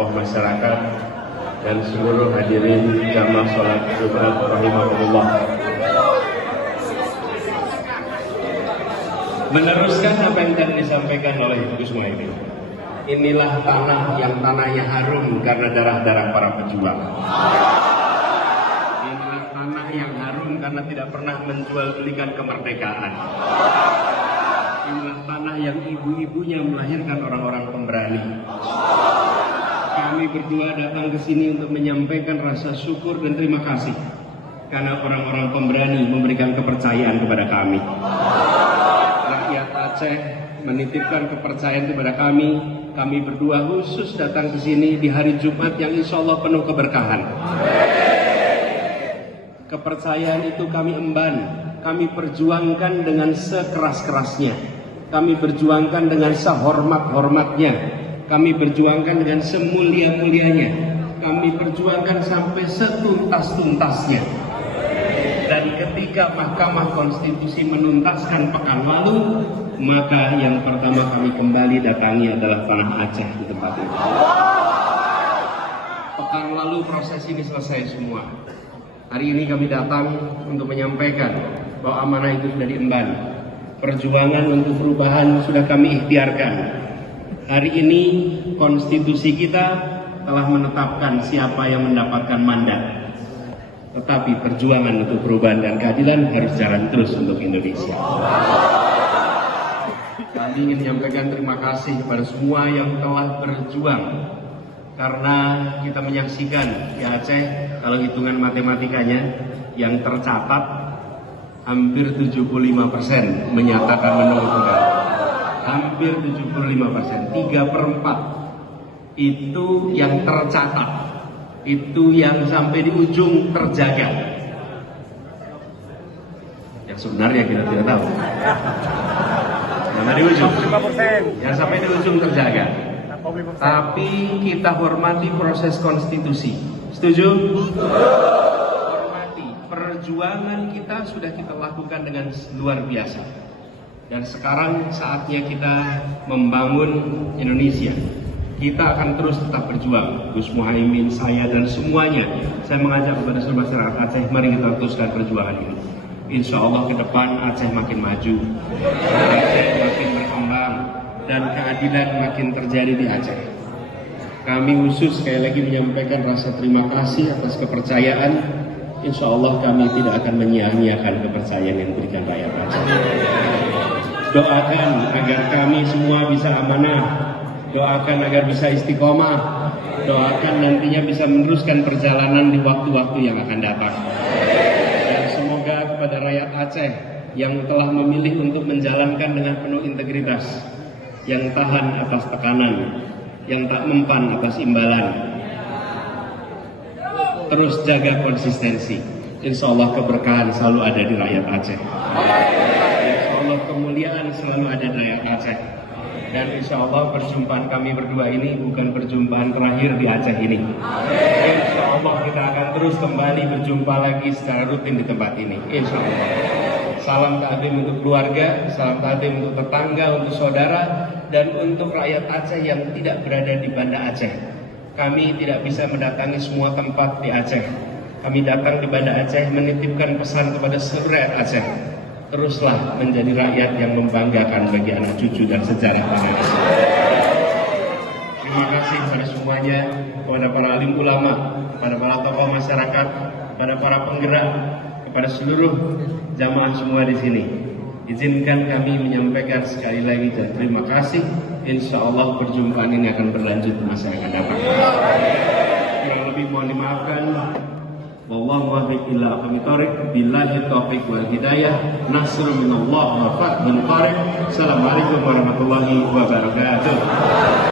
tokoh masyarakat, dan seluruh hadirin jamaah sholat Jumat rahimahullah. Meneruskan apa yang tadi disampaikan oleh Gus Muhaimin, inilah tanah yang tanahnya harum karena darah-darah para pejuang. Inilah tanah yang harum karena tidak pernah menjual belikan kemerdekaan. Inilah tanah yang ibu-ibunya melahirkan orang-orang pemberani. Kami berdua datang ke sini untuk menyampaikan rasa syukur dan terima kasih karena orang-orang pemberani memberikan kepercayaan kepada kami. Rakyat Aceh menitipkan kepercayaan kepada kami. Kami berdua khusus datang ke sini di hari Jumat yang insya Allah penuh keberkahan. Kepercayaan itu kami emban, kami perjuangkan dengan sekeras-kerasnya, kami berjuangkan dengan sehormat-hormatnya, kami berjuangkan dengan semulia-mulianya, kami perjuangkan sampai setuntas-tuntasnya. Dan ketika Mahkamah Konstitusi menuntaskan pekan lalu, maka yang pertama kami kembali datangi adalah tanah Aceh di tempat ini. Pekan lalu proses ini selesai semua. Hari ini kami datang untuk menyampaikan bahwa amanah itu sudah diemban. Perjuangan untuk perubahan sudah kami ikhtiarkan. Hari ini konstitusi kita telah menetapkan siapa yang mendapatkan mandat. Tetapi perjuangan untuk perubahan dan keadilan harus jalan terus untuk Indonesia. Kami ingin menyampaikan terima kasih kepada semua yang telah berjuang, karena kita menyaksikan di Aceh, kalau hitungan matematikanya yang tercatat hampir 75% menyatakan menolak negara. Hampir 75%, 3/4 itu yang tercatat. Itu yang sampai di ujung terjaga. Yang sebenarnya kita tidak tahu. Yang di ujung, yang sampai di ujung terjaga. Tapi kita hormati proses konstitusi. Setuju? Hormati. Perjuangan kita sudah kita lakukan dengan luar biasa. Dan sekarang saatnya kita membangun Indonesia. Kita akan terus tetap berjuang. Gus Muhaimin, saya, dan semuanya. Saya mengajak kepada seluruh masyarakat Aceh, mari kita teruskan perjuangan ini. Insya Allah ke depan Aceh makin maju, Aceh makin berkembang, dan keadilan makin terjadi di Aceh. Kami khusus sekali lagi menyampaikan rasa terima kasih atas kepercayaan. Insya Allah kami tidak akan menyia-nyiakan kepercayaan yang diberikan rakyat Aceh. Doakan agar kami semua bisa amanah. Doakan agar bisa istiqomah. Doakan nantinya bisa meneruskan perjalanan di waktu-waktu yang akan datang. Dan semoga kepada rakyat Aceh yang telah memilih untuk menjalankan dengan penuh integritas, yang tahan atas tekanan, yang tak mempan atas imbalan, terus jaga konsistensi. Insya Allah keberkahan selalu ada di rakyat Aceh. Insya Allah kemuliaan selalu ada di rakyat Aceh. Dan insya Allah perjumpaan kami berdua ini bukan perjumpaan terakhir di Aceh ini. Insya Allah kita akan terus kembali berjumpa lagi secara rutin di tempat ini. Insya Allah. Salam ta'zim untuk keluarga, salam ta'zim untuk tetangga, untuk saudara, dan untuk rakyat Aceh yang tidak berada di Banda Aceh. Kami tidak bisa mendatangi semua tempat di Aceh. Kami datang di Banda Aceh menitipkan pesan kepada seluruh rakyat Aceh. Teruslah menjadi rakyat yang membanggakan bagi anak cucu dan sejarah tanah Aceh. Terima kasih kepada semuanya, kepada para alim ulama, kepada para tokoh masyarakat, kepada para penggerak, kepada seluruh jamaah semua di sini. Izinkan kami menyampaikan sekali lagi dan terima kasih. Insya Allah perjumpaan ini akan berlanjut di masa yang akan datang. Kurang lebih mohon dimaafkan. Wallahu muwaffiq ila aqwamit thoriq, billahi taufiq wal hidayah, nasrun minallah wa fathun qarib. Assalamualaikum warahmatullahi wabarakatuh.